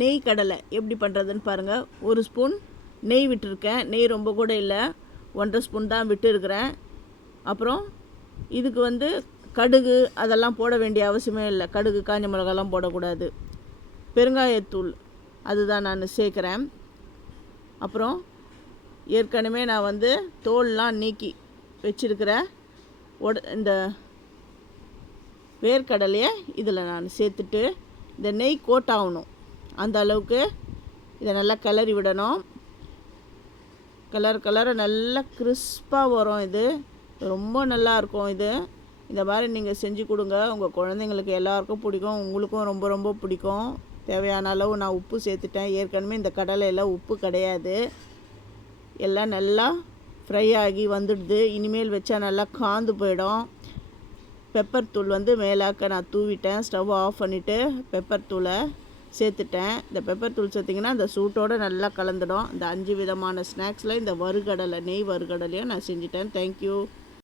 நெய் கடலை எப்படி பண்ணுறதுன்னு பாருங்கள். ஒரு ஸ்பூன் நெய் விட்டுருக்கேன். நெய் ரொம்ப கூட இல்லை, 1.5 ஸ்பூன் தான் விட்டுருக்கிறேன். அப்புறம் இதுக்கு வந்து கடுகு அதெல்லாம் போட வேண்டிய அவசியமே இல்லை. கடுகு காஞ்ச மிளகாலாம் போடக்கூடாது. பெருங்காயத்தூள் அதுதான் நான் சேர்க்குறேன். அப்புறம் ஏற்கனவே நான் வந்து தோல்லாம் நீக்கி வச்சுருக்கிற இந்த வேர்க்கடலையை இதில் நான் சேர்த்துட்டு இந்த நெய் கோட் ஆகணும் அந்த அளவுக்கு இதை நல்லா கிளறி விடணும். கலரை நல்லா கிறிஸ்பாக வரும். இது ரொம்ப நல்லாயிருக்கும். இந்த மாதிரி நீங்கள் செஞ்சு கொடுங்க. உங்கள் குழந்தைங்களுக்கு எல்லாருக்கும் பிடிக்கும், உங்களுக்கும் ரொம்ப ரொம்ப பிடிக்கும். தேவையான அளவு நான் உப்பு சேர்த்துட்டேன். ஏற்கனவே இந்த கடலையில் உப்பு கிடையாது. எல்லாம் நல்லா ஃப்ரை ஆகி வந்துடுது. இனிமேல் வச்சா நல்லா காந்து போயிடும். பெப்பர் தூள் வந்து மேலாக்க நான் தூவிட்டேன். ஸ்டவ் ஆஃப் பண்ணிவிட்டு பெப்பர் தூளை சேர்த்துட்டேன். இந்த பெப்பர் தூள் சேர்த்திங்கன்னா அந்த சூட்டோடு நல்லா கலந்துடும். இந்த 5 விதமான ஸ்நாக்ஸில் இந்த வறுகடலை நெய் வறுகடலையும் நான் செஞ்சுட்டேன். தேங்க்யூ.